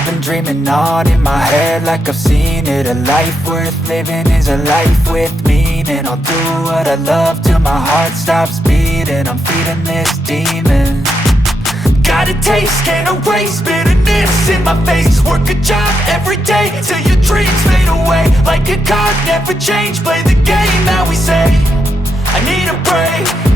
I've been dreaming on in my head like I've seen it. A life worth living is a life with meaning. I'll do what I love till my heart stops beating. I'm feeding this demon. Got a taste, can't erase bitterness in my face. Work a job every day till your dreams fade away. Like a card, never change, play the game that we say. I need a break.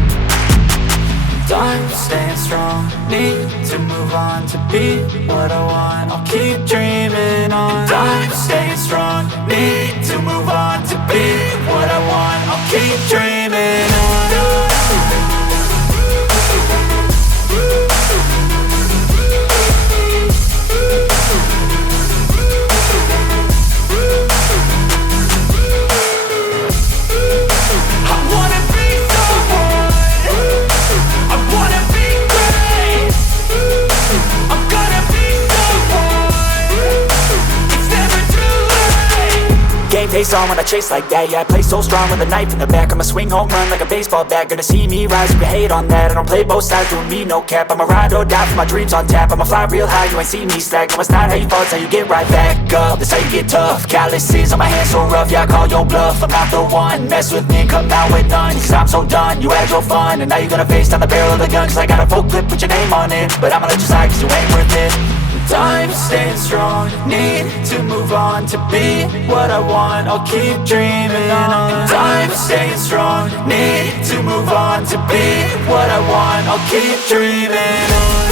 I'm staying strong, need to move on to be what I want. I'll keep dreaming on. I'm staying strong, need to move on to be what I want. I'll keep dreaming on. Face on when I chase like that, yeah, I play so strong with a knife in the back. I'ma swing home run like a baseball bat. Gonna see me rise if you hate on that. I don't play both sides, doing me no cap. I'ma ride or die for my dreams on tap. I'ma fly real high, you ain't see me slack. No, it's not how you fall, it's how you get right back up. That's how you get tough. Calluses on my hands so rough, yeah, I call your bluff. I'm not the one, mess with me and come out with none. Cause I'm so done, you had your fun. And now you're gonna face down the barrel of the gun. Cause I got a full clip, put your name on it. But I'ma let you slide cause you ain't worth it. I'm staying strong, need to move on to be what I want. I'll keep dreaming on. I'm staying strong, need to move on to be what I want. I'll keep dreaming on.